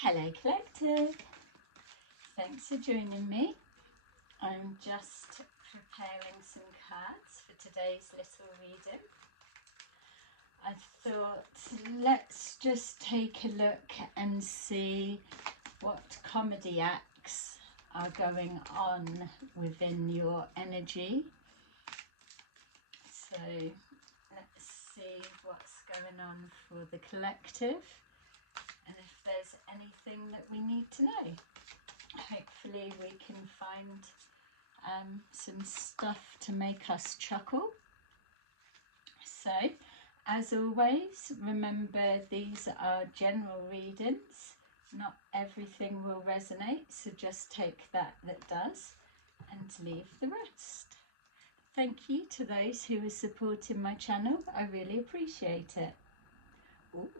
Hello Collective, thanks for joining me. I'm just preparing some cards for today's little reading. I thought let's just take a look and see what comedy acts are going on within your energy. So let's see what's going on for the collective. And if there's anything that we need to know, hopefully we can find some stuff to make us chuckle. So, as always, remember these are general readings. Not everything will resonate, so just take that does and leave the rest. Thank you to those who are supporting my channel. I really appreciate it. Ooh.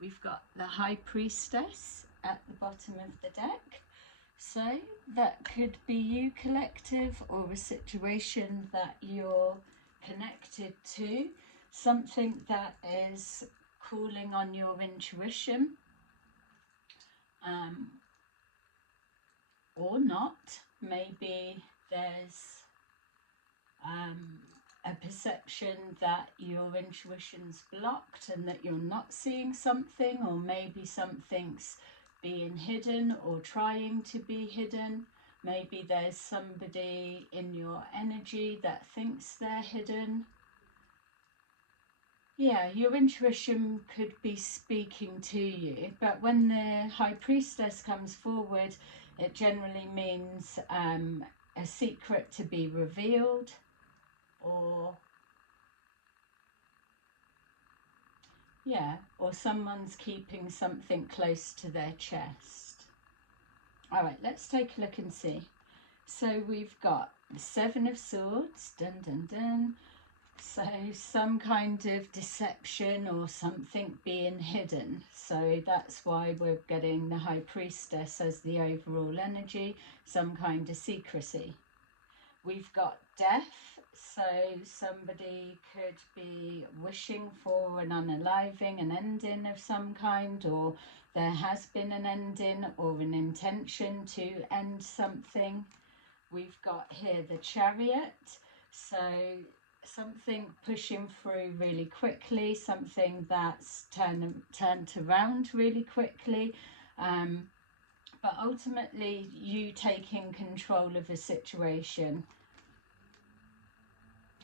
We've got the High Priestess at the bottom of the deck. So that could be you, collective, or a situation that you're connected to. Something that is calling on your intuition. Or not. Maybe there's a perception that your intuition's blocked and that you're not seeing something, or maybe something's being hidden or trying to be hidden. Maybe there's somebody in your energy that thinks they're hidden. Yeah, your intuition could be speaking to you, but when the High Priestess comes forward, it generally means a secret to be revealed, or someone's keeping something close to their chest. All right, let's take a look and see. So we've got the Seven of Swords, dun dun dun. So some kind of deception or something being hidden. So that's why we're getting the High Priestess as the overall energy, some kind of secrecy. We've got Death, so somebody could be wishing for an unaliving, an ending of some kind, or there has been an ending or an intention to end something. We've got here the Chariot, so something pushing through really quickly, something that's turned around really quickly. But ultimately you taking control of a situation.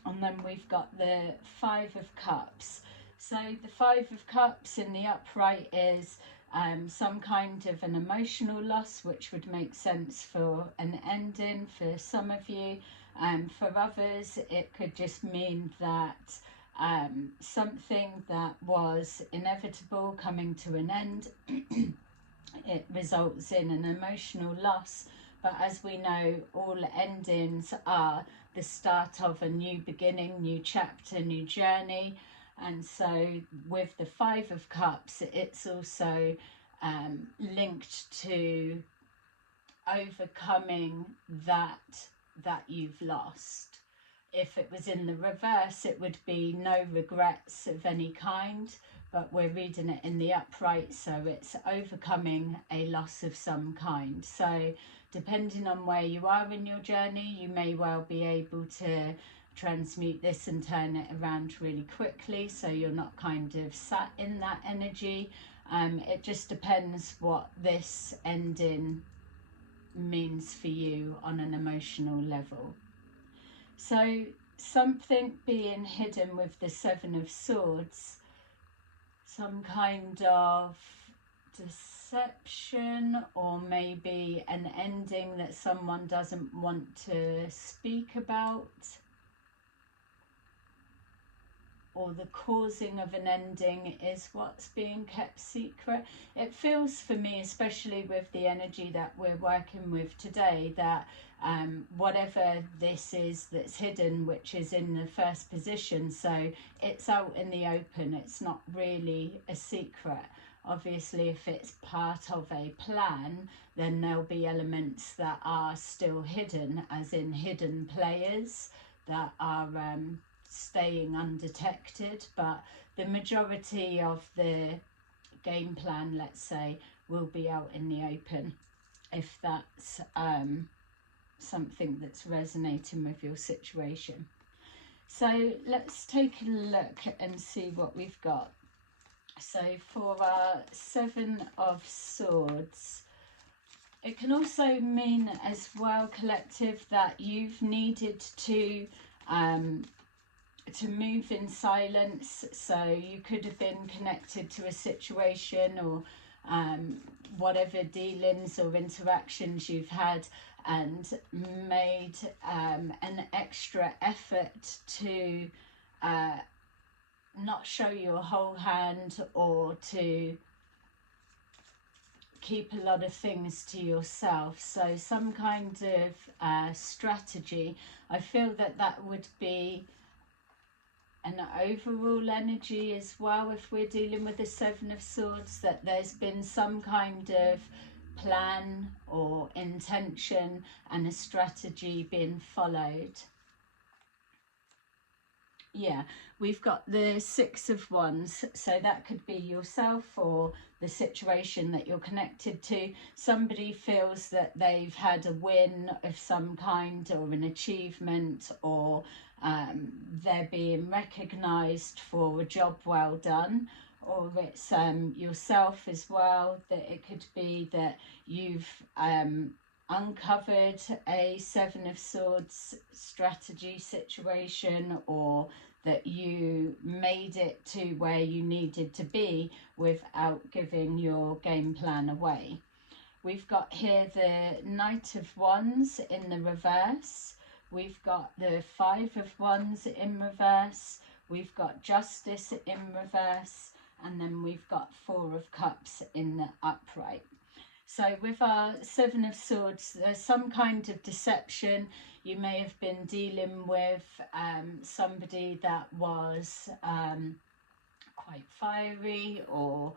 And then we've got the Five of Cups. So the Five of Cups in the upright is some kind of an emotional loss, which would make sense for an ending for some of you. For others, it could just mean that something that was inevitable coming to an end. It results in an emotional loss, but as we know, all endings are the start of a new beginning, new chapter, new journey. And so with the Five of Cups, it's also linked to overcoming that you've lost. If it was in the reverse, it would be no regrets of any kind, but we're reading it in the upright, so it's overcoming a loss of some kind. So depending on where you are in your journey, you may well be able to transmute this and turn it around really quickly, so you're not kind of sat in that energy. It just depends what this ending means for you on an emotional level. So something being hidden with the Seven of Swords, some kind of deception, or maybe an ending that someone doesn't want to speak about, or the causing of an ending is what's being kept secret. It feels for me, especially with the energy that we're working with today, that whatever this is that's hidden, which is in the first position, so it's out in the open, it's not really a secret. Obviously, if it's part of a plan, then there'll be elements that are still hidden, as in hidden players that are staying undetected. But the majority of the game plan, let's say, will be out in the open, if that's something that's resonating with your situation. So let's take a look and see what we've got. So for our Seven of Swords, it can also mean as well, collective, that you've needed to move in silence. So you could have been connected to a situation or whatever dealings or interactions you've had, and made an extra effort to not show your whole hand, or to keep a lot of things to yourself. So some kind of strategy. I feel that that would be an overall energy as well, if we're dealing with the Seven of Swords, that there's been some kind of plan or intention and a strategy being followed. Yeah, we've got the Six of Wands, so that could be yourself or the situation that you're connected to. Somebody feels that they've had a win of some kind, or an achievement, or they're being recognised for a job well done. Or it's yourself as well, that it could be that you've uncovered a Seven of Swords strategy situation, or that you made it to where you needed to be without giving your game plan away. We've got here the Knight of Wands in the reverse. We've got the Five of Wands in reverse. We've got Justice in reverse. And then we've got Four of Cups in the upright. So with our Seven of Swords, there's some kind of deception. You may have been dealing with somebody that was quite fiery, or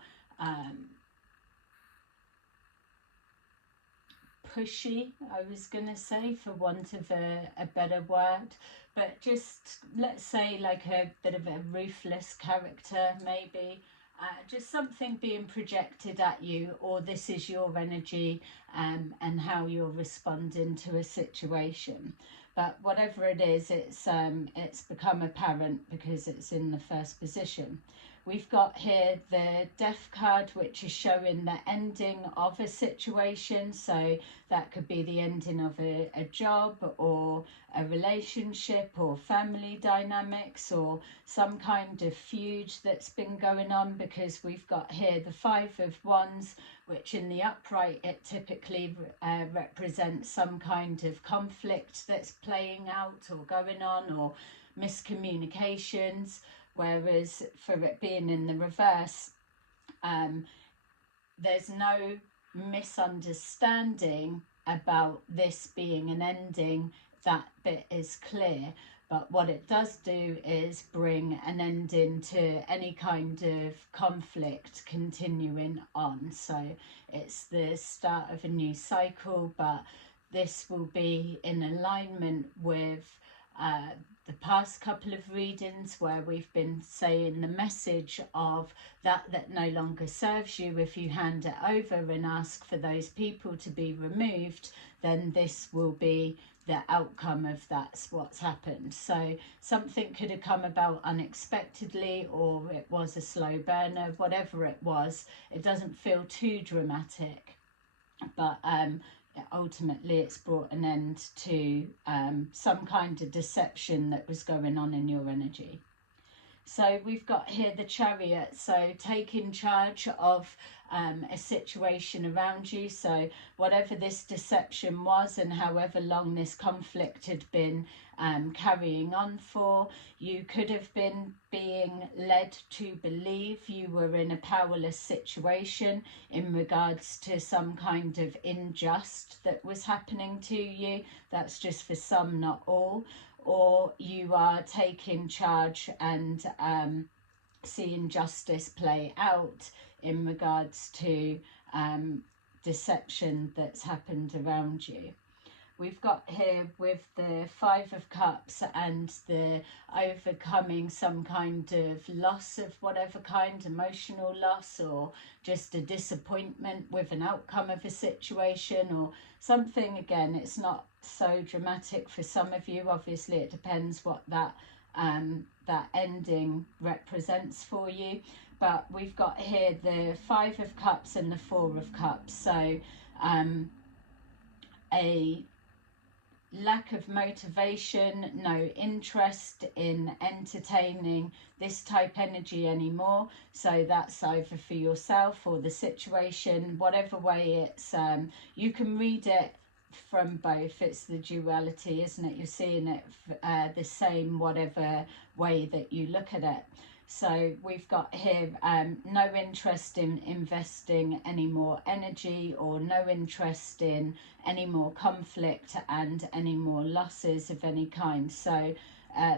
pushy, I was going to say, for want of a better word. But just, let's say, like a bit of a ruthless character, maybe. Just something being projected at you, or this is your energy and how you're responding to a situation. But whatever it is, it's become apparent because it's in the first position. We've got here the Death card, which is showing the ending of a situation. So that could be the ending of a job, or a relationship, or family dynamics, or some kind of feud that's been going on, because we've got here the Five of Wands, which in the upright, it typically represents some kind of conflict that's playing out or going on, or miscommunications. Whereas for it being in the reverse, there's no misunderstanding about this being an ending. That bit is clear. But what it does do is bring an ending to any kind of conflict continuing on. So it's the start of a new cycle, but this will be in alignment with the past couple of readings, where we've been saying the message of that no longer serves you. If you hand it over and ask for those people to be removed, then this will be the outcome of that's what's happened. So something could have come about unexpectedly, or it was a slow burner. Whatever it was, it doesn't feel too dramatic, but ultimately it's brought an end to some kind of deception that was going on in your energy. So we've got here the Chariot, so taking charge of a situation around you. So whatever this deception was, and however long this conflict had been carrying on for, you could have been being led to believe you were in a powerless situation in regards to some kind of injustice that was happening to you. That's just for some, not all. Or you are taking charge and seeing justice play out in regards to deception that's happened around you. we've got here with the Five of Cups and the overcoming some kind of loss of whatever kind, emotional loss, or just a disappointment with an outcome of a situation or something. Again, it's not so dramatic for some of you. Obviously, it depends what that ending represents for you. But we've got here the Five of Cups and the Four of Cups. So a lack of motivation, no interest in entertaining this type energy anymore. So that's either for yourself or the situation, whatever way it's, you can read it from both. It's the duality, isn't it? You're seeing it the same whatever way that you look at it. So we've got here no interest in investing any more energy, or no interest in any more conflict and any more losses of any kind. So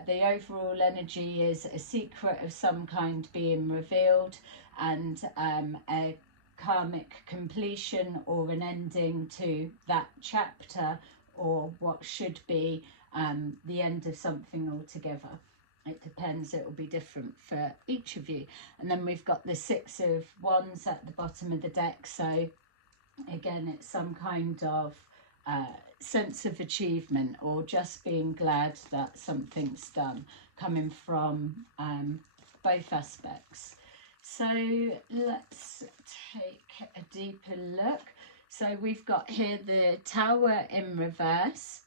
the overall energy is a secret of some kind being revealed, and a karmic completion or an ending to that chapter, or what should be the end of something altogether. It depends, it will be different for each of you. And then we've got the Six of Wands at the bottom of the deck. So again, it's some kind of sense of achievement, or just being glad that something's done, coming from both aspects. So let's take a deeper look. So we've got here the Tower in reverse.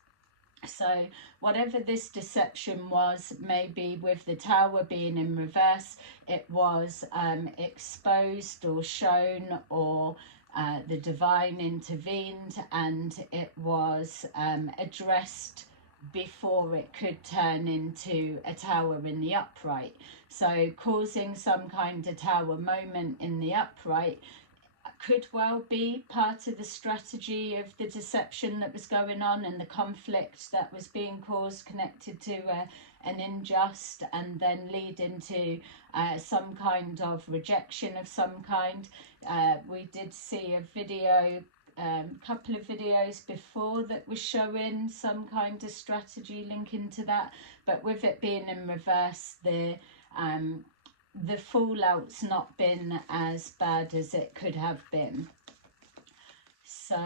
So whatever this deception was, maybe with the Tower being in reverse, it was exposed or shown, or the divine intervened, and it was addressed before it could turn into a tower in the upright. So causing some kind of tower moment in the upright could well be part of the strategy of the deception that was going on, and the conflict that was being caused, connected to an unjust, and then leading to some kind of rejection of some kind. We did see a video, couple of videos before, that was showing some kind of strategy linking to that, but with it being in reverse, the fallout's not been as bad as it could have been. So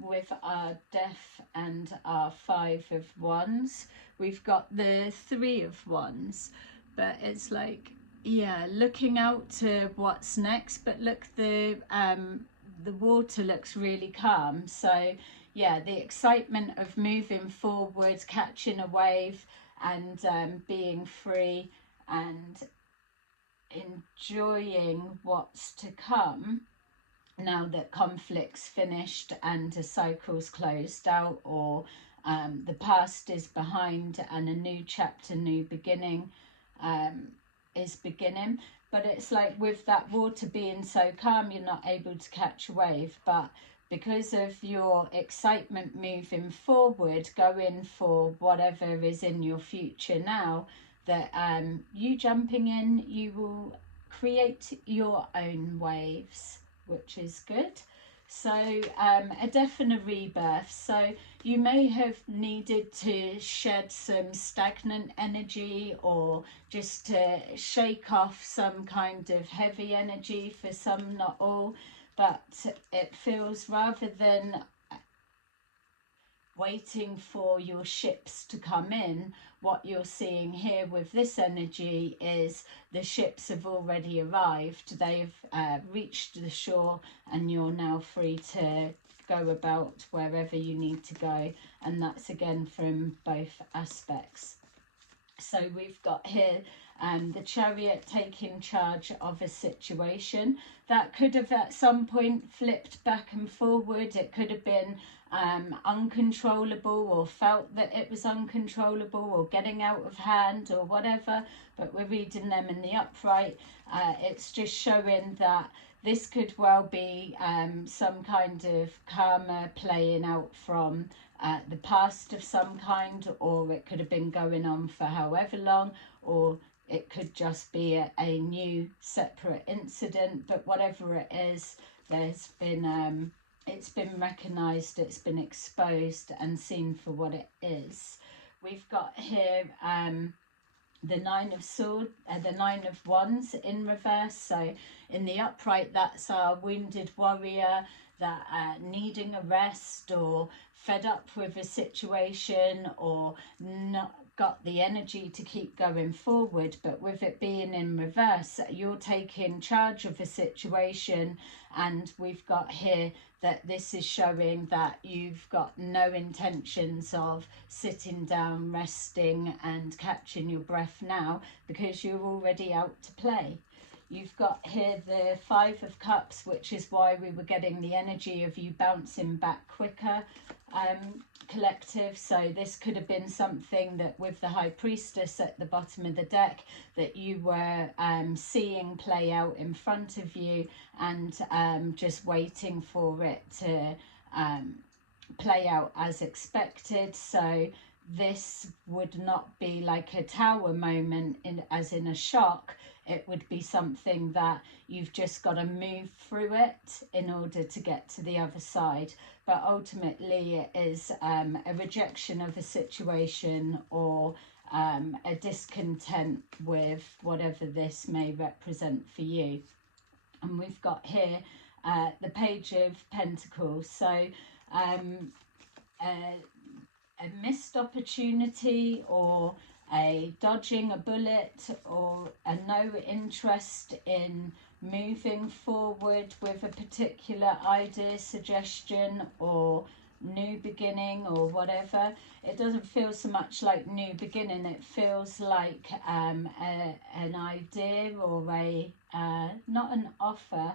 with our Death and our Five of Wands, we've got the Three of Wands, but it's like, yeah, looking out to what's next. But look, the water looks really calm. So yeah, the excitement of moving forward, catching a wave, and being free and enjoying what's to come now that conflict's finished and a cycle's closed out, or the past is behind and a new chapter, new beginning is beginning. But it's like, with that water being so calm, you're not able to catch a wave, but because of your excitement moving forward, going for whatever is in your future now, that you jumping in, you will create your own waves, which is good. So a death and a rebirth. So you may have needed to shed some stagnant energy, or just to shake off some kind of heavy energy for some, not all. But it feels, rather than waiting for your ships to come in, what you're seeing here with this energy is the ships have already arrived. They've reached the shore, and you're now free to go about wherever you need to go. And that's again from both aspects. So we've got here the Chariot taking charge of a situation that could have at some point flipped back and forward. It could have been uncontrollable, or felt that it was uncontrollable, or getting out of hand, or whatever. But we're reading them in the upright. It's just showing that this could well be some kind of karma playing out from the past of some kind, or it could have been going on for however long, or it could just be a new separate incident. But whatever it is, there's been it's been recognised, it's been exposed and seen for what it is. We've got here the Nine of Swords, the Nine of Wands in reverse. So in the upright, that's our wounded warrior that needing a rest or fed up with a situation or not got the energy to keep going forward. But with it being in reverse, you're taking charge of a situation, and we've got here that this is showing that you've got no intentions of sitting down, resting and catching your breath now, because you're already out to play. You've got here the Five of Cups, which is why we were getting the energy of you bouncing back quicker, collective. So this could have been something that with the High Priestess at the bottom of the deck that you were seeing play out in front of you, and just waiting for it to play out as expected. So this would not be like a tower moment as in a shock. It would be something that you've just got to move through it in order to get to the other side. But ultimately it is a rejection of a situation, or a discontent with whatever this may represent for you. And we've got here the Page of Pentacles. So a missed opportunity, or a dodging a bullet, or a no interest in moving forward with a particular idea, suggestion, or new beginning, or whatever. It doesn't feel so much like new beginning. It feels like an idea, or a not an offer.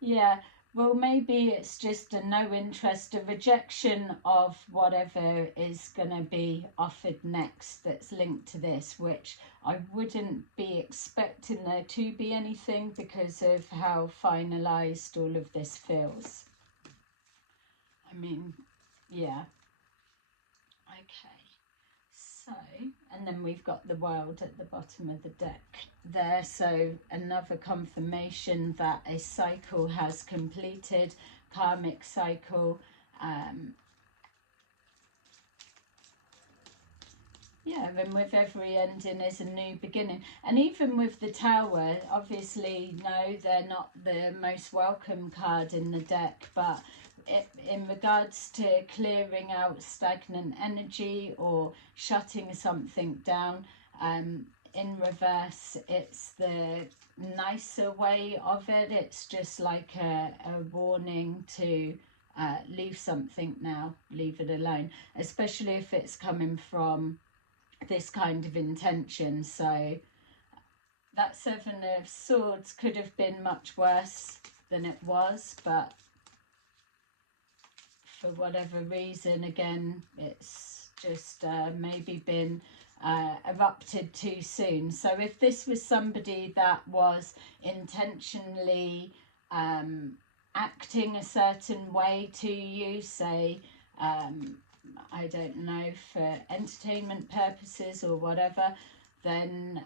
Yeah, well, maybe it's just a no interest, a rejection of whatever is going to be offered next that's linked to this, which I wouldn't be expecting there to be anything because of how finalised all of this feels. I mean, yeah. Okay. So, and then we've got the World at the bottom of the deck there. So another confirmation that a cycle has completed, karmic cycle. Yeah, and with every ending is a new beginning. And even with the Tower, obviously, no, they're not the most welcome card in the deck, but in regards to clearing out stagnant energy or shutting something down, in reverse, it's the nicer way of it. It's just like a warning to leave something now, leave it alone, especially if it's coming from this kind of intention. So that Seven of Swords could have been much worse than it was, but for whatever reason, again, it's just maybe been erupted too soon. So if this was somebody that was intentionally acting a certain way to you, say, I don't know, for entertainment purposes or whatever, then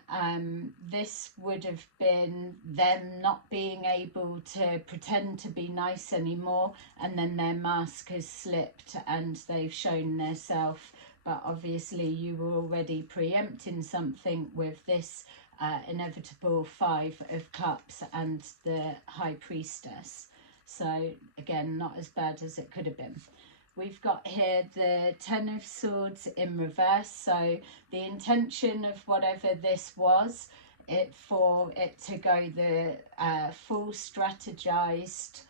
this would have been them not being able to pretend to be nice anymore, and then their mask has slipped and they've shown their self. But obviously you were already preempting something with this inevitable Five of Cups and the High Priestess. So again, not as bad as it could have been. We've got here the Ten of Swords in reverse. So the intention of whatever this was, for it to go the full strategized,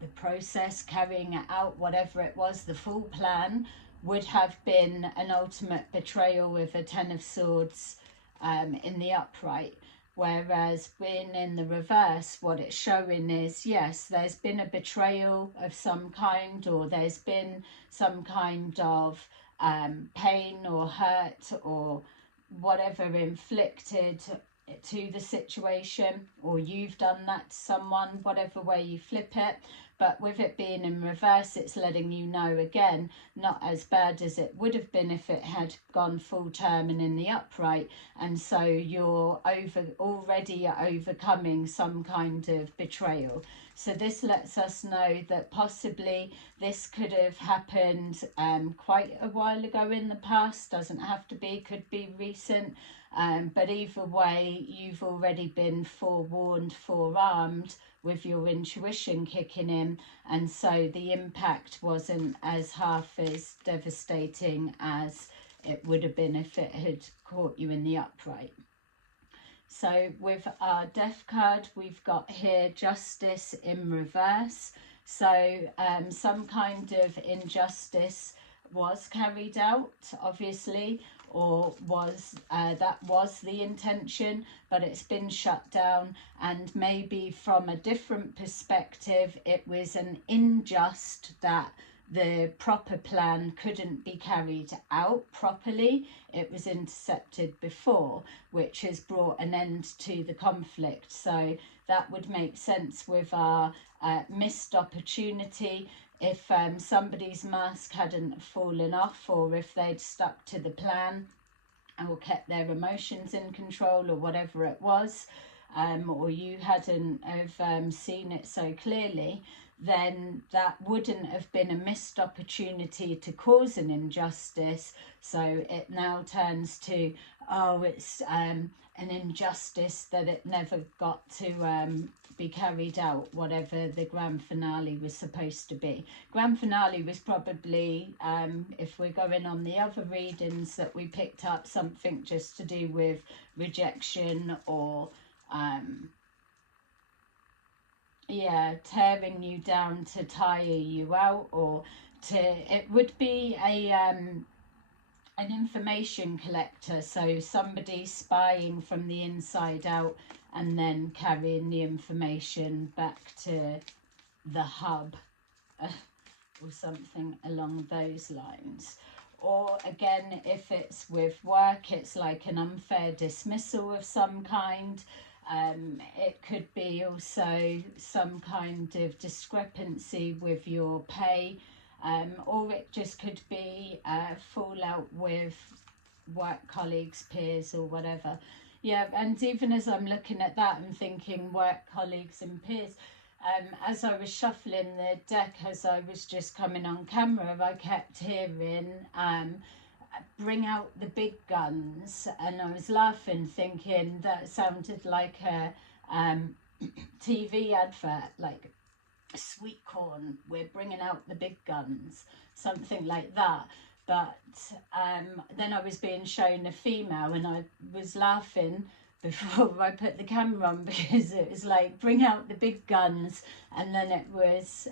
the process, carrying it out, whatever it was, the full plan, would have been an ultimate betrayal with a Ten of Swords in the upright. Whereas being in the reverse, what it's showing is, yes, there's been a betrayal of some kind, or there's been some kind of pain or hurt or whatever inflicted to the situation, or you've done that to someone, whatever way you flip it. But with it being in reverse, it's letting you know, again, not as bad as it would have been if it had gone full term and in the upright. And so you're already overcoming some kind of betrayal. So this lets us know that possibly this could have happened quite a while ago in the past. Doesn't have to be, could be recent. But either way, you've already been forewarned, forearmed, with your intuition kicking in, and so the impact wasn't as half as devastating as it would have been if it had caught you in the upright. So with our Death card, we've got here Justice in reverse. So some kind of injustice was carried out, obviously, or that was the intention, but it's been shut down. And maybe from a different perspective, it was an unjust that the proper plan couldn't be carried out properly. It was intercepted before, which has brought an end to the conflict. So that would make sense with our missed opportunity. If somebody's mask hadn't fallen off, or if they'd stuck to the plan or kept their emotions in control, or whatever it was, or you hadn't have seen it so clearly, then that wouldn't have been a missed opportunity to cause an injustice. So it now turns to, oh, it's an injustice that it never got to be carried out, whatever the grand finale was supposed to be. Grand finale was probably, if we're going on the other readings that we picked up, something just to do with rejection, or yeah, tearing you down to tire you out, or it would be an information collector, so somebody spying from the inside out and then carrying the information back to the hub, or something along those lines. Or again, if it's with work, it's like an unfair dismissal of some kind. It could be also some kind of discrepancy with your pay, or it just could be fallout with work colleagues, peers, or whatever. Yeah, and even as I'm looking at that and thinking work colleagues and peers, as I was shuffling the deck, as I was just coming on camera, I kept hearing bring out the big guns, and I was laughing, thinking that sounded like a TV advert, like sweet corn, we're bringing out the big guns, something like that. But then I was being shown a female, and I was laughing before I put the camera on, because it was like bring out the big guns, and then it was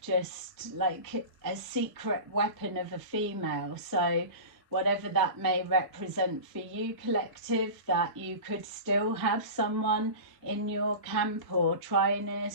just like a secret weapon of a female. So whatever that may represent for you, collective, that you could still have someone in your camp, or trying to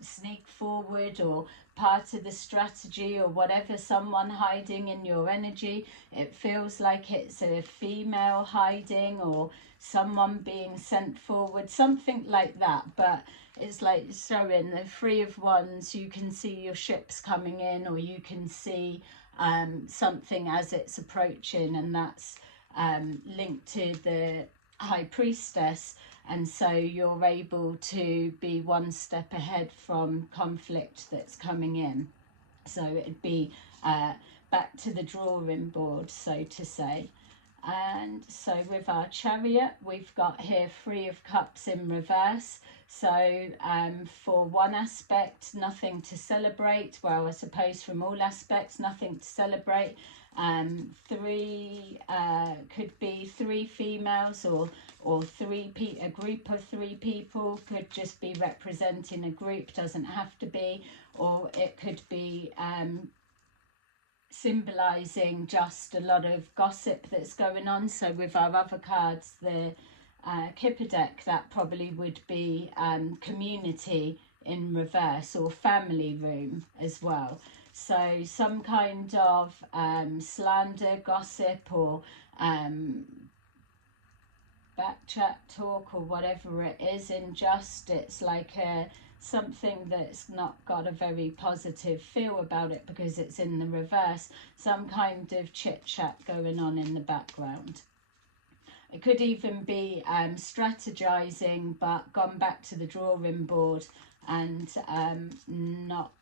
sneak forward, or part of the strategy, or whatever, someone hiding in your energy. It feels like it's a female hiding, or someone being sent forward, something like that. But it's like showing the Three of Wands. You can see your ships coming in, or you can see something as it's approaching, and that's linked to the High Priestess. And so you're able to be one step ahead from conflict that's coming in. So it'd be back to the drawing board, so to say. And so with our Chariot, we've got here Three of Cups in reverse. So for one aspect, nothing to celebrate. Well, I suppose from all aspects, nothing to celebrate. Three could be three females, or a group of three people, could just be representing a group, doesn't have to be. Or it could be symbolizing just a lot of gossip that's going on. So with our other cards, the Kipper deck, that probably would be community in reverse, or family room as well. So some kind of slander, gossip, or back chat talk or whatever it is, unjust. It's like something that's not got a very positive feel about it because it's in the reverse. Some kind of chit chat going on in the background. It could even be strategizing, but gone back to the drawing board and not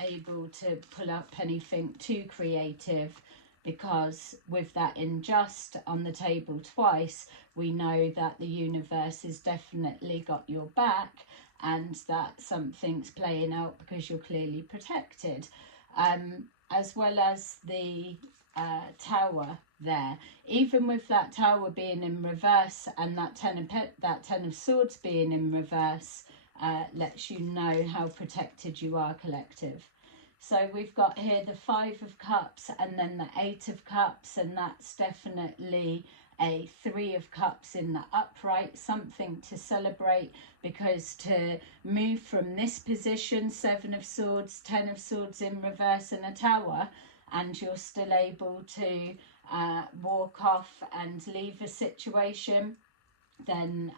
able to pull up anything too creative, because with that unjust on the table twice, we know that the universe has definitely got your back and that something's playing out because you're clearly protected. As well as the tower there, even with that tower being in reverse and that ten of swords being in reverse, lets you know how protected you are, collective. So we've got here the 5 of Cups and then the 8 of Cups, and that's definitely a 3 of Cups in the upright, something to celebrate, because to move from this position, 7 of Swords, 10 of Swords in reverse and a tower, and you're still able to walk off and leave a situation, then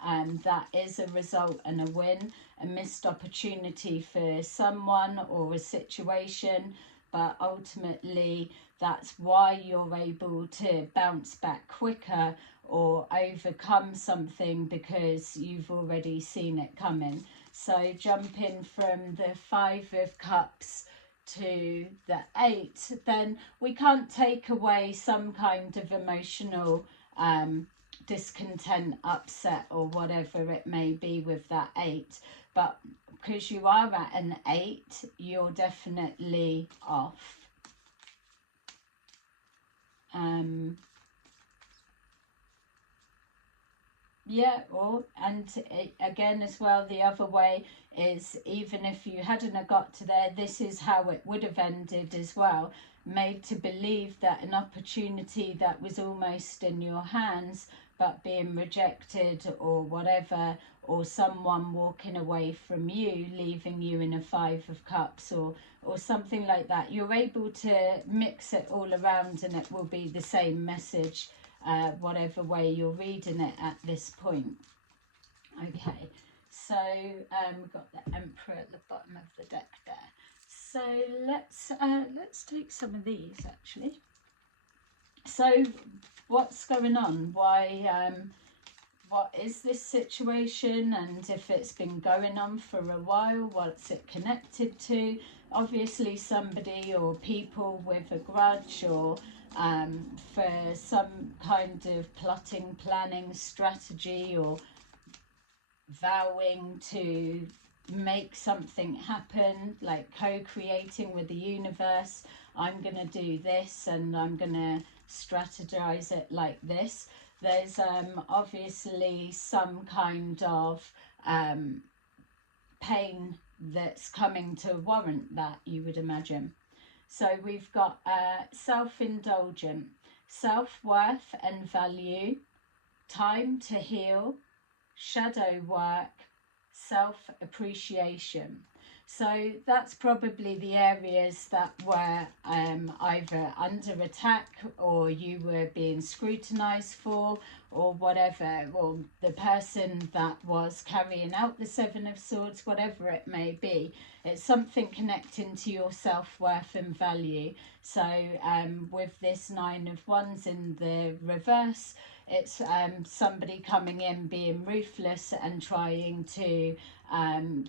that is a result and a win, a missed opportunity for someone or a situation, but ultimately that's why you're able to bounce back quicker or overcome something, because you've already seen it coming. So jumping from the 5 of Cups to the 8, then we can't take away some kind of emotional discontent, upset or whatever it may be with that 8, but because you are at an 8, you're definitely off. Yeah, or and again as well, the other way is, even if you hadn't have got to there, this is how it would have ended as well, made to believe that an opportunity that was almost in your hands but being rejected or whatever, or someone walking away from you, leaving you in a 5 of Cups or something like that. You're able to mix it all around and it will be the same message, whatever way you're reading it at this point. Okay, so we've got the Emperor at the bottom of the deck there. So let's take some of these actually. So what's going on? Why? What is this situation? And if it's been going on for a while, what's it connected to? Obviously somebody or people with a grudge, or for some kind of plotting, planning, strategy, or vowing to make something happen, like co-creating with the universe. I'm going to do this and I'm going to strategize it like this. There's obviously some kind of pain that's coming to warrant that, you would imagine. So we've got self-indulgent, self-worth and value, time to heal, shadow work, self-appreciation. So that's probably the areas that were either under attack, or you were being scrutinized for, or whatever, or the person that was carrying out the 7 of Swords, whatever it may be. It's something connecting to your self-worth and value. So with this 9 of Wands in the reverse, it's somebody coming in being ruthless and trying to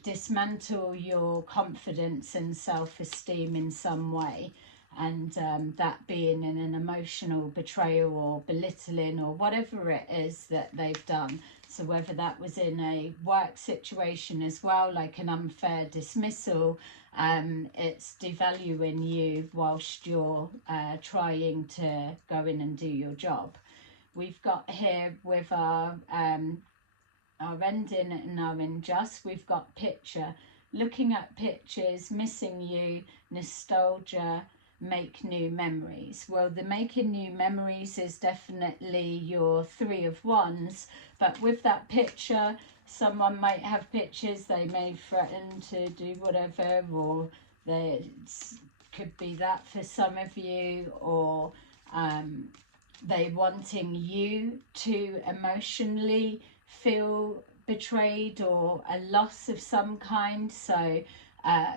dismantle your confidence and self-esteem in some way, and that being in an emotional betrayal or belittling or whatever it is that they've done. So whether that was in a work situation as well, like an unfair dismissal, it's devaluing you whilst you're trying to go in and do your job. We've got here with our ending and our unjust, we've got picture, looking at pictures, missing you, nostalgia, make new memories. Well, the making new memories is definitely your 3 of Wands, but with that picture, someone might have pictures, they may threaten to do whatever, or there could be that for some of you, or they wanting you to emotionally feel betrayed or a loss of some kind. So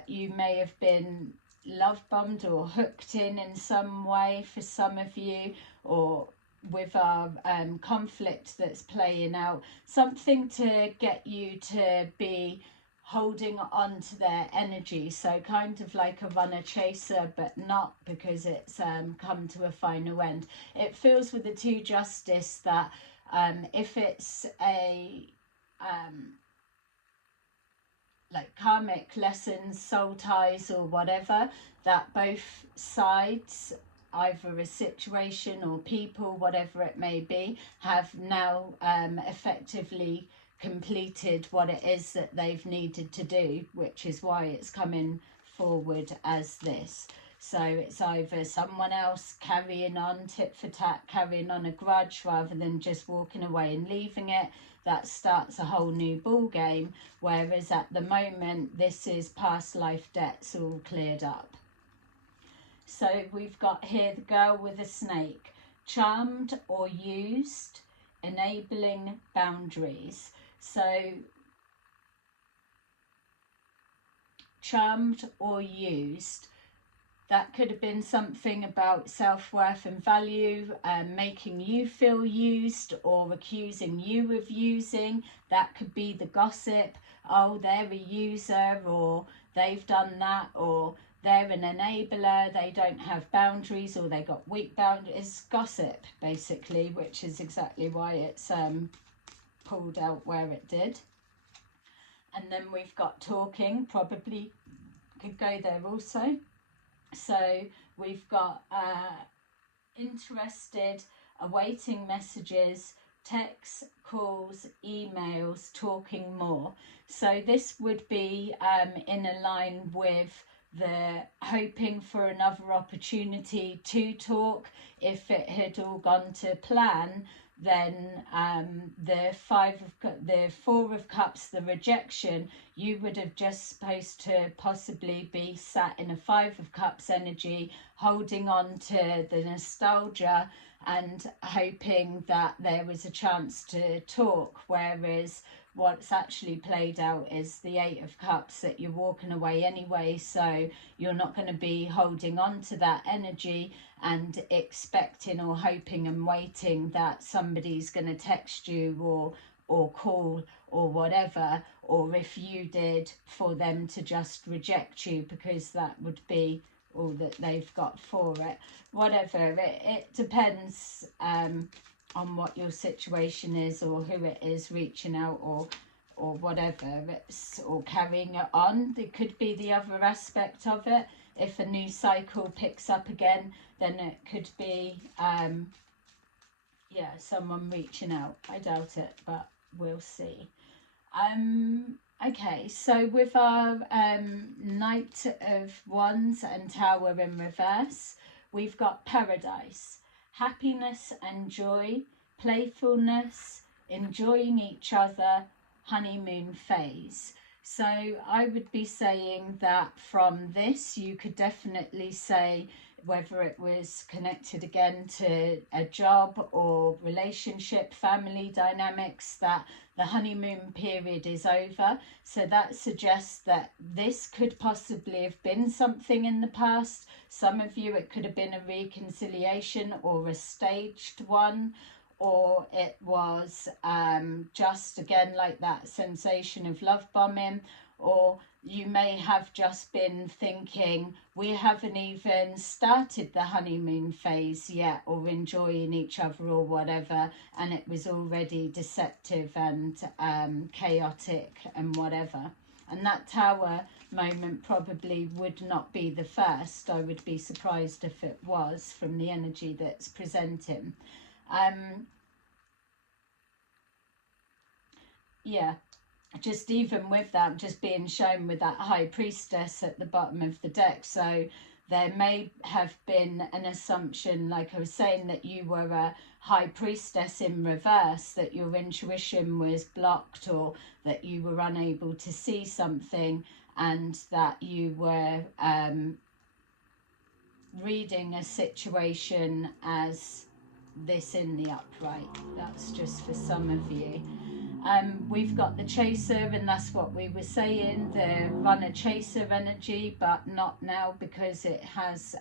you may have been love bombed or hooked in some way for some of you, or with our conflict that's playing out, something to get you to be holding on to their energy. So kind of like a runner chaser, but not, because it's come to a final end. It feels with the two justice that if it's a like karmic lessons, soul ties or whatever, that both sides, either a situation or people, whatever it may be, have now effectively completed what it is that they've needed to do, which is why it's coming forward as this. So it's either someone else carrying on tit for tat, carrying on a grudge rather than just walking away and leaving it. That starts a whole new ball game, whereas at the moment this is past life debts all cleared up. So we've got here the girl with a snake, charmed or used, enabling boundaries. So charmed or used, that could have been something about self-worth and value, making you feel used or accusing you of using. That could be the gossip. Oh, they're a user, or they've done that, or they're an enabler, they don't have boundaries, or they got weak boundaries. Gossip, basically, which is exactly why it's pulled out where it did. And then we've got talking, probably could go there also. So we've got interested, awaiting messages, texts, calls, emails, talking more. So this would be in a line with the hoping for another opportunity to talk. If it had all gone to plan, then the Four of Cups, the rejection, you would have just supposed to possibly be sat in a Five of Cups energy, holding on to the nostalgia and hoping that there was a chance to talk, whereas what's actually played out is the Eight of Cups, that you're walking away anyway, so you're not going to be holding on to that energy and expecting or hoping and waiting that somebody's going to text you or call or whatever, or if you did, for them to just reject you, because that would be all that they've got for it. Whatever, it depends on what your situation is, or who it is reaching out, or whatever, it's, or carrying it on. It could be the other aspect of it. If a new cycle picks up again, then it could be yeah, someone reaching out. I doubt it, but we'll see. Okay, so with our Knight of Wands and Tower in reverse, we've got paradise, happiness and joy, playfulness, enjoying each other, honeymoon phase. So I would be saying that from this, you could definitely say, whether it was connected again to a job or relationship, family dynamics, that the honeymoon period is over. So that suggests that this could possibly have been something in the past. Some of you, it could have been a reconciliation or a staged one, or it was just, again, like that sensation of love bombing, or you may have just been thinking, we haven't even started the honeymoon phase yet, or enjoying each other or whatever, and it was already deceptive and chaotic and whatever. And that tower moment probably would not be the first. I would be surprised if it was, from the energy that's presenting. Yeah, just even with that, just being shown with that High Priestess at the bottom of the deck. So there may have been an assumption, like I was saying, that you were a High Priestess in reverse, that your intuition was blocked, or that you were unable to see something, and that you were reading a situation as this in the upright. That's just for some of you. We've got the chaser, and that's what we were saying, the runner chaser energy, but not now, because it has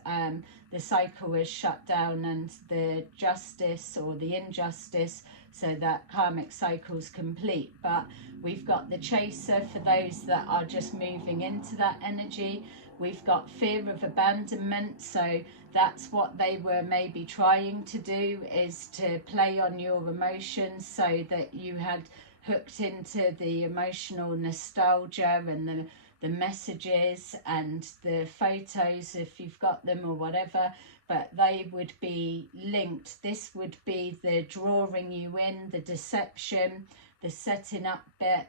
the cycle is shut down, and the justice or the injustice, so that karmic cycle's complete. But we've got the chaser for those that are just moving into that energy. We've got fear of abandonment, so that's what they were maybe trying to do, is to play on your emotions, so that you had hooked into the emotional nostalgia and the messages and the photos, if you've got them or whatever, but they would be linked. This would be the drawing you in, the deception, the setting up bit,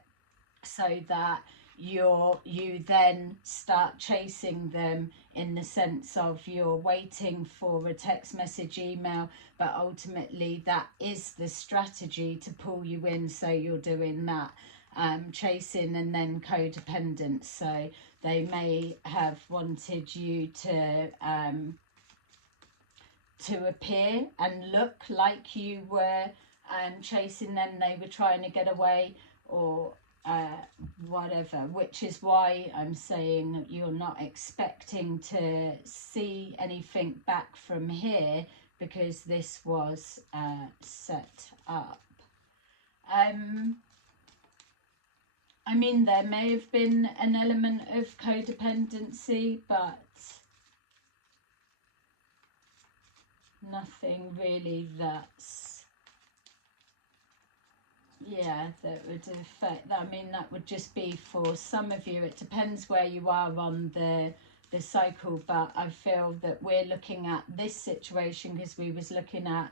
so that you then start chasing them, in the sense of you're waiting for a text message, email, but ultimately that is the strategy to pull you in. So you're doing that, chasing, and then codependence. So they may have wanted you to appear and look like you were chasing them, they were trying to get away, or whatever, which is why I'm saying that you're not expecting to see anything back from here, because this was set up. I mean, there may have been an element of codependency, but nothing really that's, yeah, that would affect. I mean, that would just be for some of you. It depends where you are on the cycle, but I feel that we're looking at this situation because we was looking at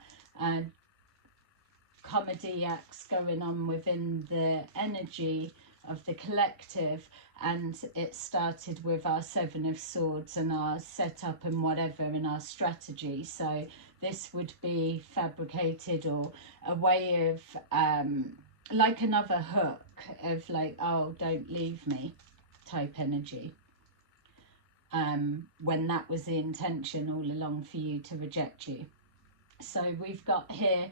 comedy acts going on within the energy of the collective, and it started with our Seven of Swords and our setup and whatever in our strategy. So this would be fabricated, or a way of like another hook of like, oh, don't leave me type energy, when that was the intention all along, for you to reject you. So we've got here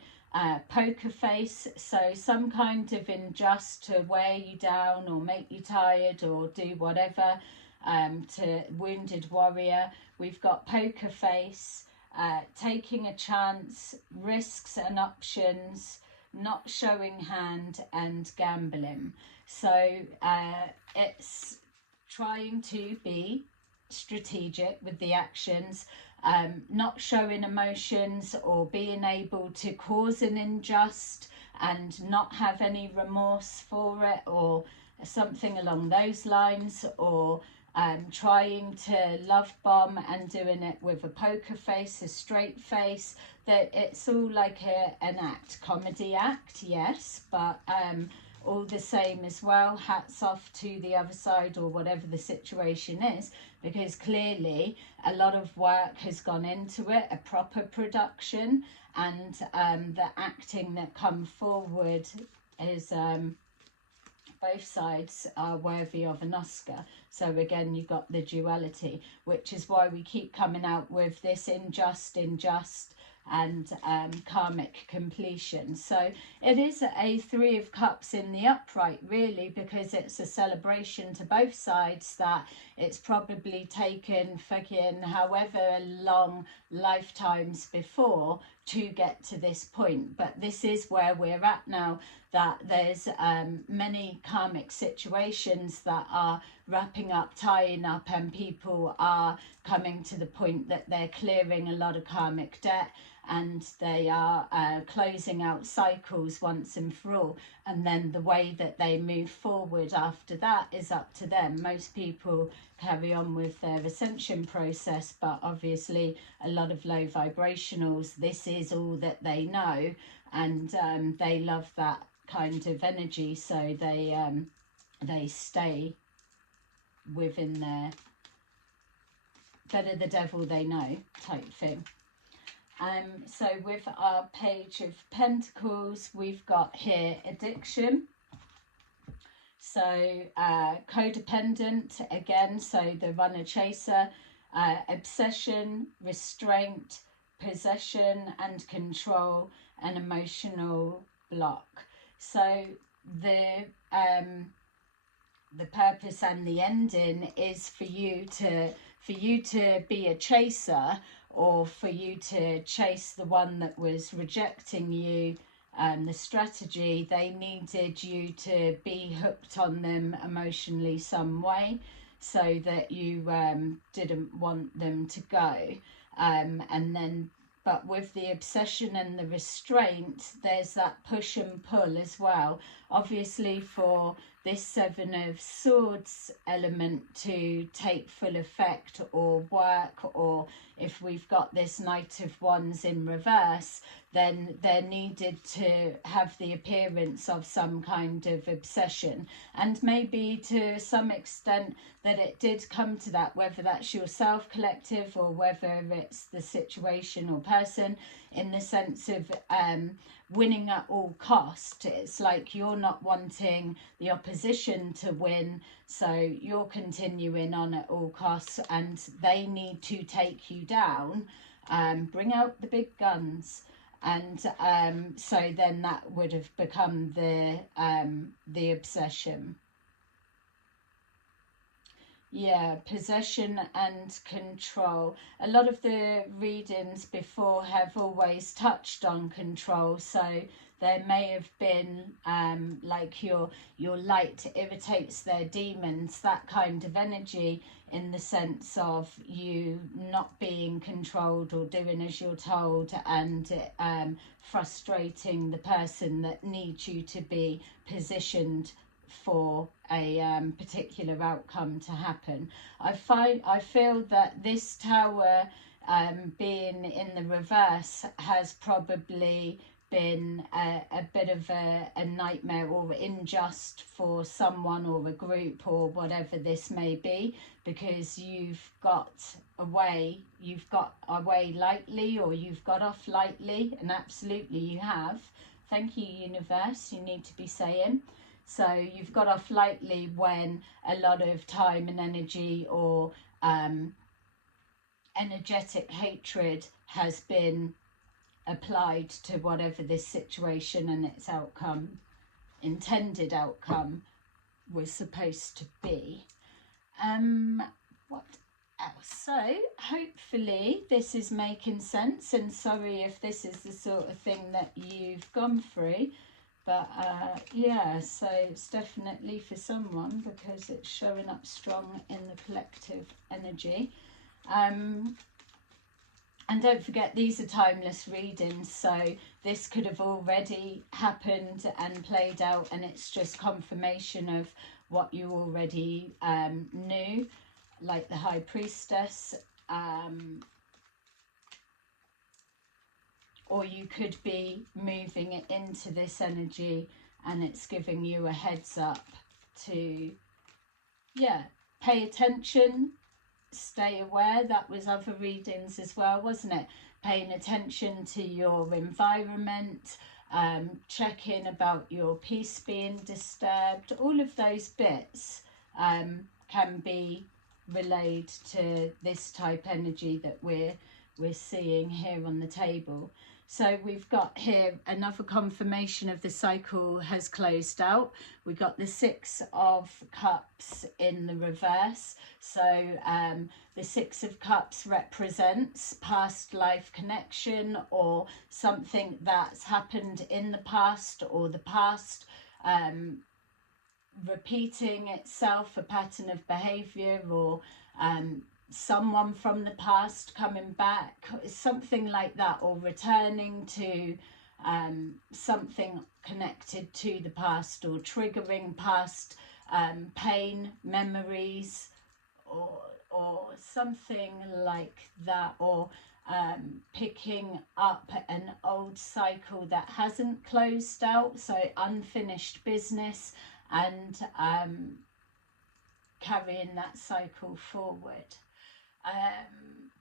poker face, so some kind of injustice to wear you down or make you tired or do whatever, to wounded warrior. We've got poker face, taking a chance, risks and options, not showing hand, and gambling. So it's trying to be strategic with the actions, not showing emotions, or being able to cause an injustice and not have any remorse for it, or something along those lines, or trying to love bomb and doing it with a poker face, a straight face. That it's all like an act, comedy act, yes, but all the same as well. Hats off to the other side, or whatever the situation is, because clearly a lot of work has gone into it, a proper production, and the acting that come forward is both sides are worthy of an Oscar. So again, you've got the duality, which is why we keep coming out with this unjust, and karmic completion. So it is a Three of Cups in the upright, really, because it's a celebration to both sides that it's probably taken fucking however long lifetimes before to get to this point. But this is where we're at now, that there's many karmic situations that are wrapping up, tying up, and people are coming to the point that they're clearing a lot of karmic debt, and they are closing out cycles once and for all. And then the way that they move forward after that is up to them. Most people carry on with their ascension process, but obviously a lot of low vibrationals, this is all that they know, and they love that kind of energy, so they stay within their better the devil they know type thing. So with our Page of Pentacles, we've got here addiction. So codependent again, so the runner chaser, obsession, restraint, possession and control and emotional block. So the purpose and the ending is for you to be a chaser, or for you to chase the one that was rejecting you. The strategy, they needed you to be hooked on them emotionally some way, so that you didn't want them to go. And then, but with the obsession and the restraint, there's that push and pull as well. Obviously, for this Seven of Swords element to take full effect or work, or if we've got this Knight of Wands in reverse, then there needed to have the appearance of some kind of obsession. And maybe to some extent that it did come to that, whether that's yourself, collective, or whether it's the situation or person, in the sense of winning at all cost. It's like you're not wanting the opposition to win, so you're continuing on at all costs, and they need to take you down, bring out the big guns. And so then that would have become the obsession. Yeah, possession and control. A lot of the readings before have always touched on control, so there may have been like your light irritates their demons, that kind of energy, in the sense of you not being controlled or doing as you're told, and frustrating the person that needs you to be positioned for a particular outcome to happen. I feel that this Tower being in the reverse has probably been a bit of a nightmare or unjust for someone or a group or whatever this may be, because you've got away lightly, or you've got off lightly, and absolutely you have. Thank you, universe, you need to be saying. So you've got off lightly when a lot of time and energy or energetic hatred has been applied to whatever this situation and its outcome, intended outcome, was supposed to be. What else? So hopefully this is making sense, and sorry if this is the sort of thing that you've gone through. But yeah, so it's definitely for someone, because it's showing up strong in the collective energy. And don't forget, these are timeless readings, so this could have already happened and played out, and it's just confirmation of what you already knew, like the High Priestess. Or you could be moving it into this energy, and it's giving you a heads up to, yeah, pay attention, stay aware. That was other readings as well, wasn't it? Paying attention to your environment, checking about your peace being disturbed. All of those bits can be relayed to this type energy that we're seeing here on the table. So we've got here another confirmation of the cycle has closed out. We got the Six of Cups in the reverse. So the Six of Cups represents past life connection, or something that's happened in the past, or the past repeating itself, a pattern of behavior, or someone from the past coming back, something like that, or returning to something connected to the past, or triggering past pain, memories, or something like that, or picking up an old cycle that hasn't closed out, so unfinished business, and carrying that cycle forward.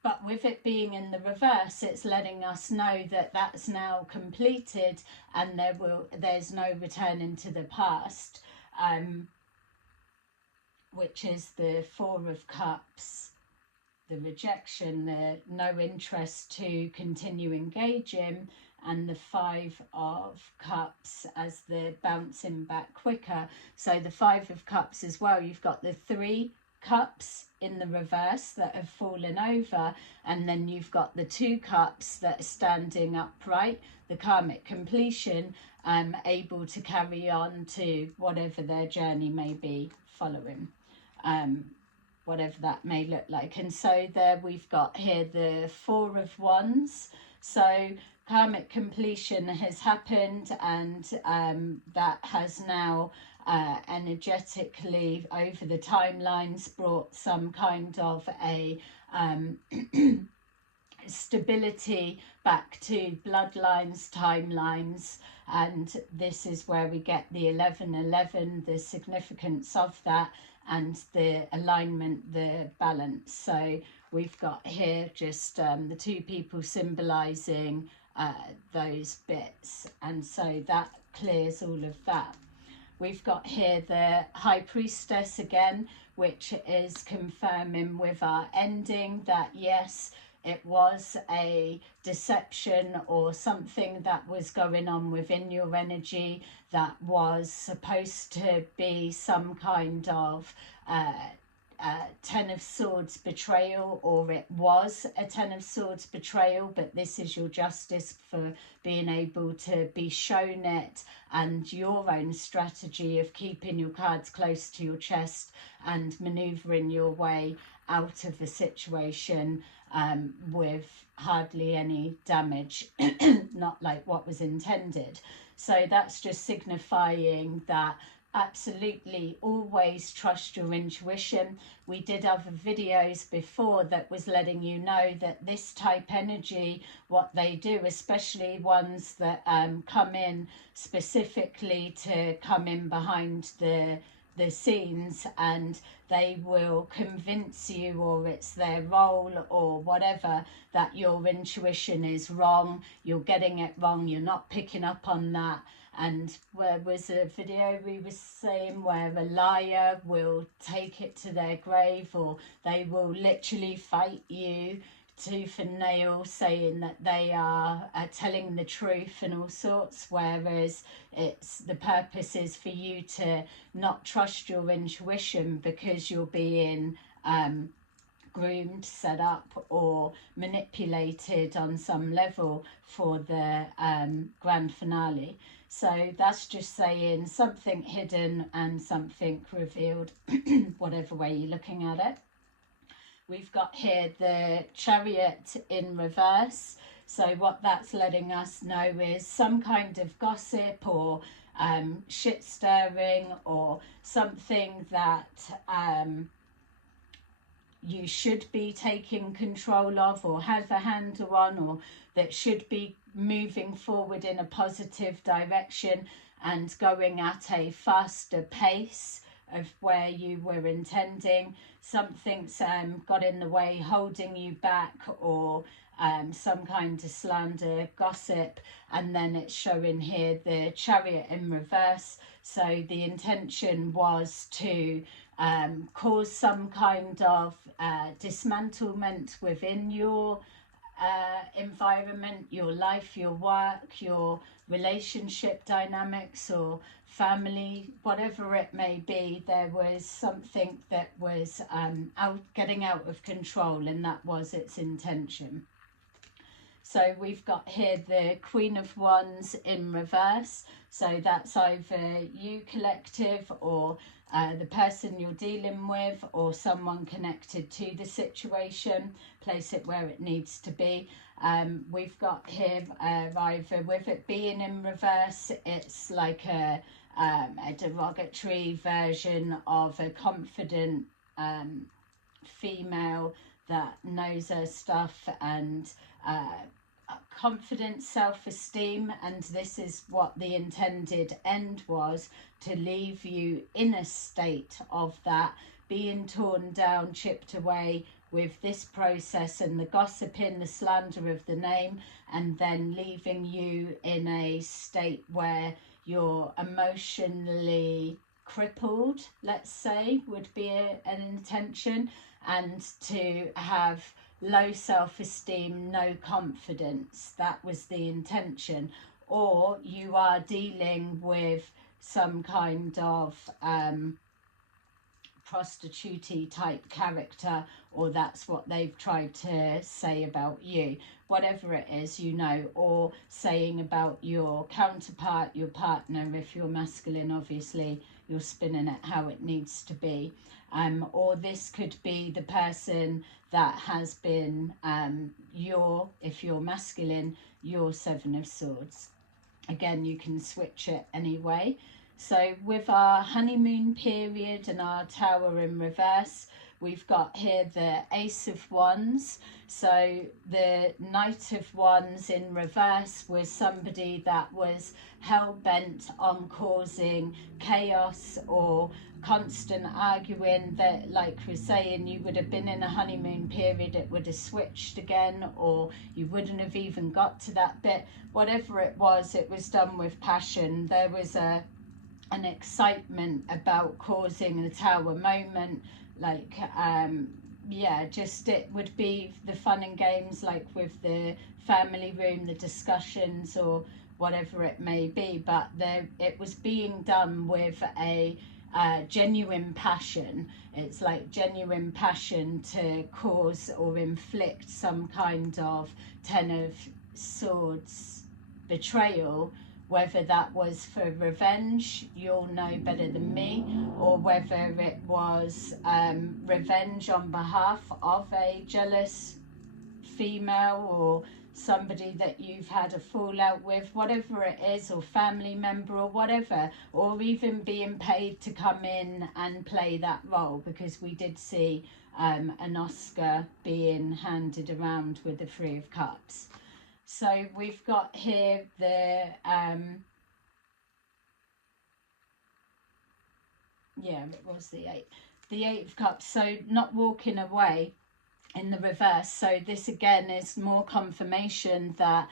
But with it being in the reverse, it's letting us know that that's now completed, and there's no returning to the past, which is the Four of Cups. the rejection, the no interest to continue engaging, and the 5 of Cups as the bouncing back quicker. So the 5 of Cups as well, you've got the 3 Cups in the reverse that have fallen over, and then you've got the 2 Cups that are standing upright, the karmic completion, able to carry on to whatever their journey may be following, whatever that may look like. And so there we've got here the 4 of Wands. So karmic completion has happened, and that has now energetically over the timelines brought some kind of a stability back to bloodlines, timelines, and this is where we get the 1111, the significance of that, and the alignment, the balance. So we've got here just the 2 people symbolizing those bits, and so that clears all of that. We've got here the High Priestess again, which is confirming with our ending that yes, it was a deception or something that was going on within your energy that was supposed to be some kind of 10 of Swords betrayal, or it was a 10 of Swords betrayal, but this is your justice for being able to be shown it, and your own strategy of keeping your cards close to your chest and maneuvering your way out of the situation with hardly any damage, not like what was intended. So that's just signifying that absolutely always trust your intuition. We did other videos before that was letting you know that this type energy, what they do, especially ones that come in specifically to come in behind the scenes, and they will convince you, or it's their role or whatever, that your intuition is wrong, you're getting it wrong, you're not picking up on that. And there was a video we were saying where a liar will take it to their grave, or they will literally fight you tooth and nail saying that they are telling the truth and all sorts, whereas it's the purpose is for you to not trust your intuition because you're being groomed, set up or manipulated on some level for the grand finale. So that's just saying something hidden and something revealed, whatever way you're looking at it. We've got here the Chariot in reverse. So what that's letting us know is some kind of gossip or shit stirring, or something that you should be taking control of or have a handle on, or that should be moving forward in a positive direction and going at a faster pace of where you were intending. Something's got in the way, holding you back, or some kind of slander, gossip, and then it's showing here the Chariot in reverse. So the intention was to cause some kind of dismantlement within your environment, your life, your work, your relationship dynamics or family, whatever it may be. There was something that was getting out of control, and that was its intention. So we've got here the Queen of Wands in reverse. So that's either you, collective, or the person you're dealing with, or someone connected to the situation. Place it where it needs to be. We've got here either with it being in reverse, it's like a derogatory version of a confident female that knows her stuff and confident self-esteem, and this is what the intended end was, to leave you in a state of that, being torn down, chipped away with this process and the gossiping, the slander of the name, and then leaving you in a state where you're emotionally crippled, let's say, would be an intention, and to have low self-esteem, no confidence. That was the intention. Or you are dealing with some kind of prostitute type character, or that's what they've tried to say about you, whatever it is, you know, or saying about your counterpart, your partner. If you're masculine, obviously you're spinning it how it needs to be. Or this could be the person that has been if you're masculine, your Seven of Swords. Again, you can switch it anyway. So with our honeymoon period and our Tower in reverse, we've got here the Ace of Wands. So the Knight of Wands in reverse was somebody that was hell-bent on causing chaos or constant arguing, that, like we're saying, you would have been in a honeymoon period, it would have switched again, or you wouldn't have even got to that bit. Whatever it was done with passion. There was an excitement about causing the Tower moment, like yeah, just it would be the fun and games, like with the family room, the discussions, or whatever it may be, but it was being done with a genuine passion. It's like genuine passion to cause or inflict some kind of Ten of Swords betrayal, whether that was for revenge, you'll know better than me, or whether it was revenge on behalf of a jealous female or somebody that you've had a fallout with, whatever it is, or family member or whatever, or even being paid to come in and play that role, because we did see an Oscar being handed around with the Three of Cups. So we've got here the yeah, it was the Eight of Cups. So not walking away in the reverse. So this again is more confirmation that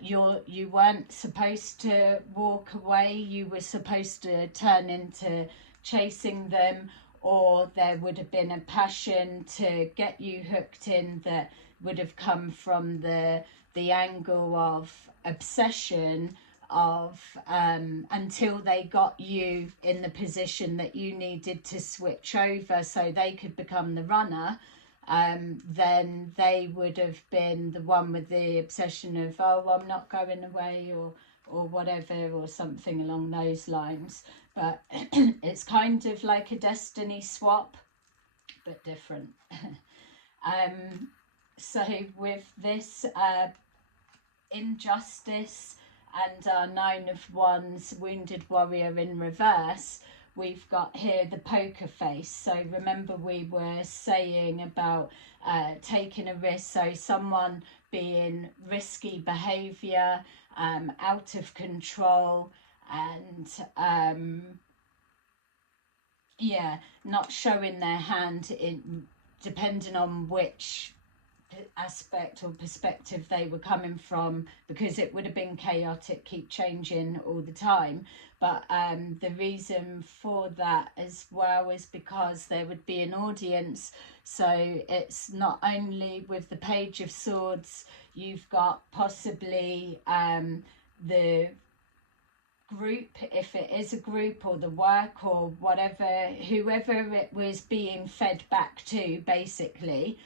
you weren't supposed to walk away. You were supposed to turn into chasing them, or there would have been a passion to get you hooked in that would have come from the angle of obsession of until they got you in the position that you needed to switch over so they could become the runner. Then they would have been the one with the obsession of, oh, I'm not going away, or whatever, or something along those lines. But it's kind of like a destiny swap, but different. So with this injustice and our Nine of Wands, wounded warrior in reverse, we've got here the poker face. So remember we were saying about taking a risk, so someone being risky behaviour, out of control, and yeah, not showing their hand, in depending on which aspect or perspective they were coming from, because it would have been chaotic, keep changing all the time. But the reason for that as well is because there would be an audience. So it's not only with the Page of Swords, you've got possibly the group, if it is a group, or the work, or whatever, whoever it was being fed back to, basically,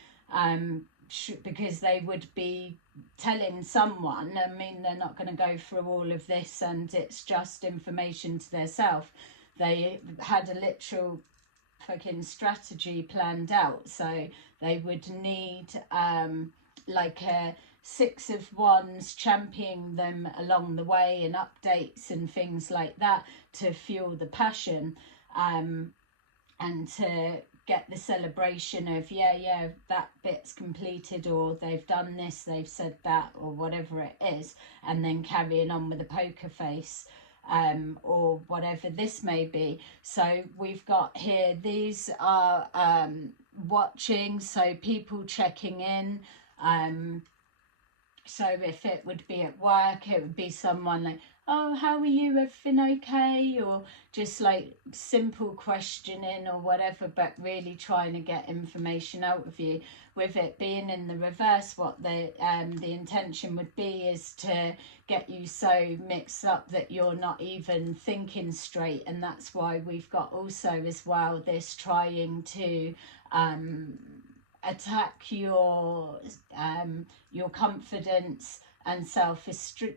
because they would be telling someone. I mean, they're not going to go through all of this and it's just information to themselves. They had a literal fucking strategy planned out, so they would need like a Six of Wands championing them along the way, and updates and things like that to fuel the passion, and to get the celebration of, yeah, that bit's completed, or they've done this, they've said that, or whatever it is, and then carrying on with the poker face, or whatever this may be. So we've got here, these are watching, so people checking in. So if it would be at work, it would be someone like, oh, how are you, everything okay? Or just like simple questioning or whatever, but really trying to get information out of you. With it being in the reverse, what the intention would be is to get you so mixed up that you're not even thinking straight. And that's why we've got also as well this trying to attack your confidence and self-esteem,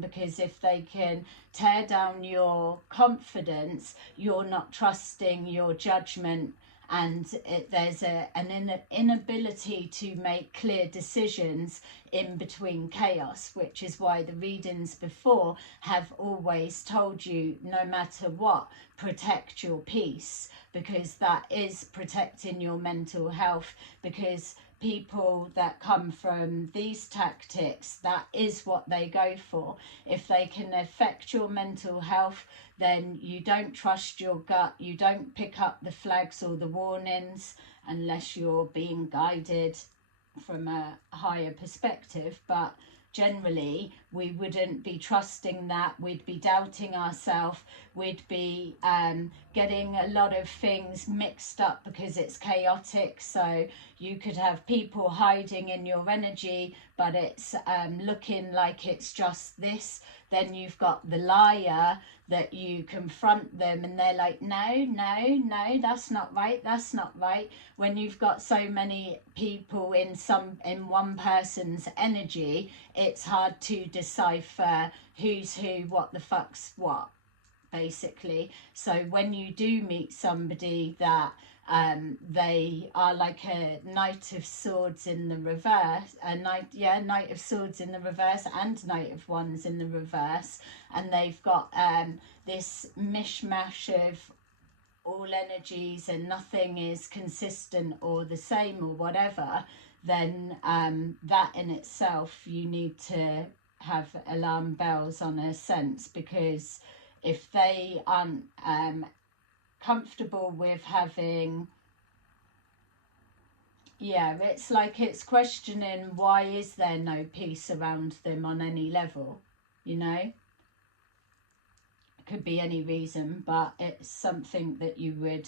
because if they can tear down your confidence, you're not trusting your judgment, and there's an inability to make clear decisions in between chaos, which is why the readings before have always told you, no matter what, protect your peace, because that is protecting your mental health. Because people that come from these tactics, that is what they go for. If they can affect your mental health, then you don't trust your gut, you don't pick up the flags or the warnings unless you're being guided from a higher perspective. But generally we wouldn't be trusting that, we'd be doubting ourselves, we'd be getting a lot of things mixed up because it's chaotic. So you could have people hiding in your energy, but it's looking like it's just this. Then you've got the liar that you confront them and they're like, no, that's not right, that's not right. When you've got so many people in one person's energy, it's hard to decipher who's who, what the fuck's what, basically. So when you do meet somebody that they are like a Knight of Swords in the reverse, Knight of Swords in the reverse and Knight of Wands in the reverse, and they've got this mishmash of all energies and nothing is consistent or the same or whatever, then that in itself, you need to have alarm bells on a sense, because if they aren't comfortable with having, it's like it's questioning, why is there no peace around them on any level, you know? It could be any reason, but it's something that you would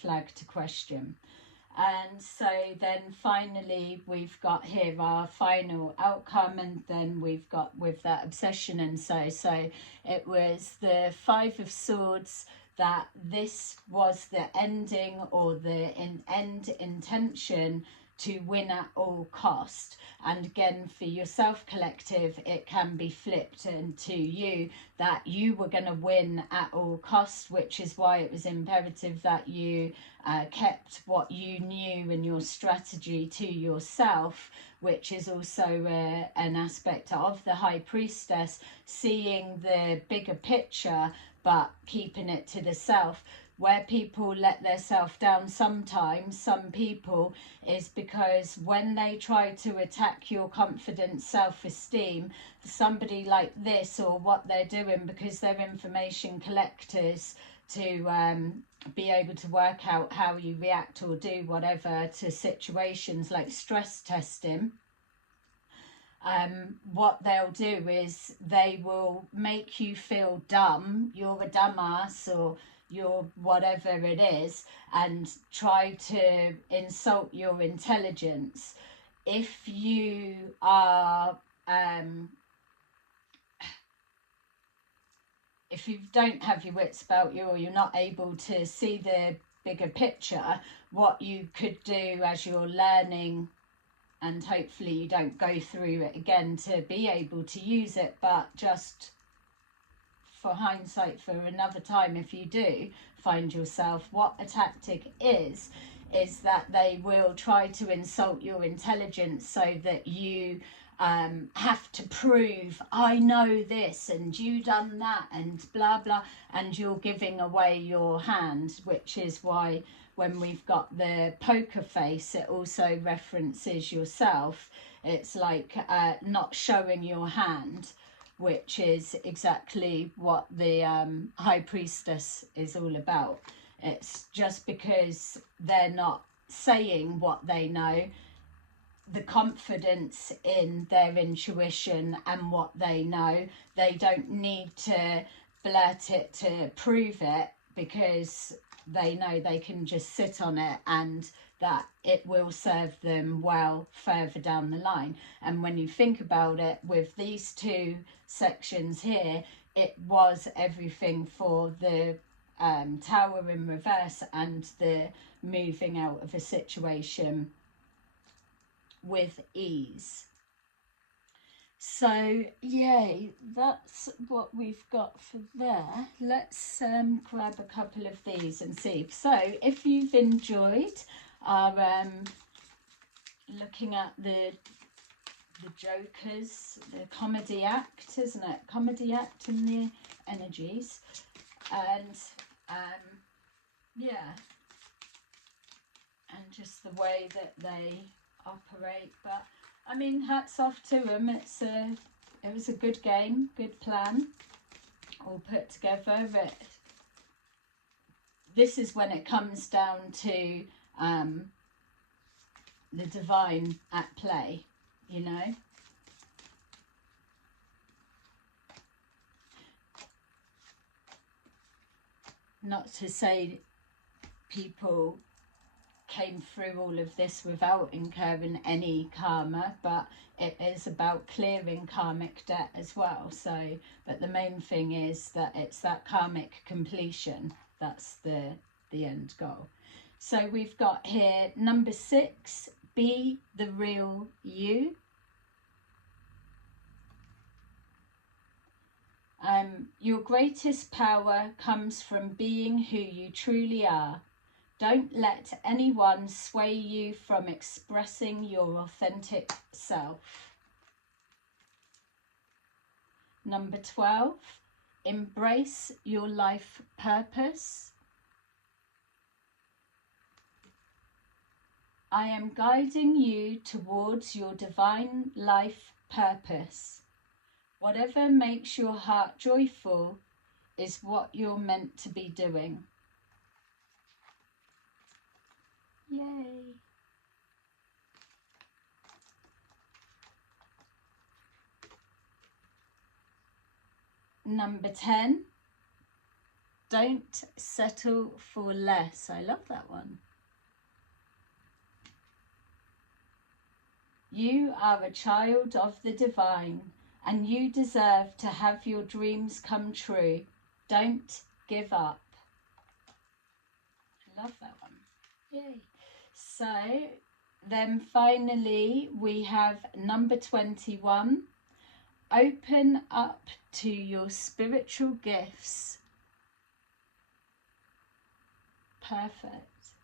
flag to question. And so then finally we've got here our final outcome, and then we've got with that obsession. And so it was the Five of Swords, that this was the ending or the end intention to win at all cost. And again, for yourself collective, it can be flipped into you that you were going to win at all cost, which is why it was imperative that you kept what you knew and your strategy to yourself, which is also an aspect of the High Priestess, seeing the bigger picture but keeping it to the self. Where people let their self down sometimes, some people, is because when they try to attack your confidence, self-esteem, somebody like this, or what they're doing, because they're information collectors, to be able to work out how you react or do whatever to situations like stress testing, what they'll do is they will make you feel dumb, you're a dumbass, or you're whatever it is, and try to insult your intelligence. If you are if you don't have your wits about you, or you're not able to see the bigger picture, what you could do as you're learning, and hopefully you don't go through it again to be able to use it, but just for hindsight for another time, if you do find yourself, what a tactic is that they will try to insult your intelligence so that you have to prove, I know this and you done that and blah blah, and you're giving away your hand, which is why when we've got the poker face, it also references yourself. It's like not showing your hand, which is exactly what the High Priestess is all about. It's just because they're not saying what they know, the confidence in their intuition and what they know. They don't need to blurt it to prove it, because they know they can just sit on it and that it will serve them well further down the line. And when you think about it, with these two sections here, it was everything for the Tower in reverse and the moving out of a situation with ease. So yay, that's what we've got for there. Let's grab a couple of these and see. So if you've enjoyed our looking at the Jokers, the comedy act, isn't it? Comedy act and the energies, and yeah, and just the way that they operate. But I mean, hats off to them. It was a good game, good plan, all put together. This is when it comes down to the divine at play, you know. Not to say people came through all of this without incurring any karma, but it is about clearing karmic debt as well. So, but the main thing is that it's that karmic completion. That's the end goal. So we've got here number 6, be the real you. Your greatest power comes from being who you truly are. Don't let anyone sway you from expressing your authentic self. Number 12, embrace your life purpose. I am guiding you towards your divine life purpose. Whatever makes your heart joyful is what you're meant to be doing. Yay. Number 10, don't settle for less. I love that one. You are a child of the divine, and you deserve to have your dreams come true. Don't give up. I love that one. Yay. So then finally we have number 21. Open up to your spiritual gifts. Perfect.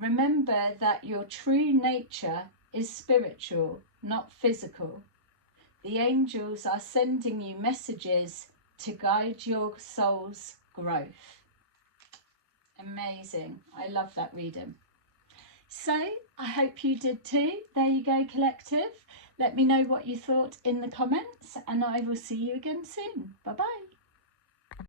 Remember that your true nature is spiritual, not physical. The angels are sending you messages to guide your soul's growth. Amazing. I love that reading. So I hope you did too. There you go, collective. Let me know what you thought in the comments, and I will see you again soon. Bye bye.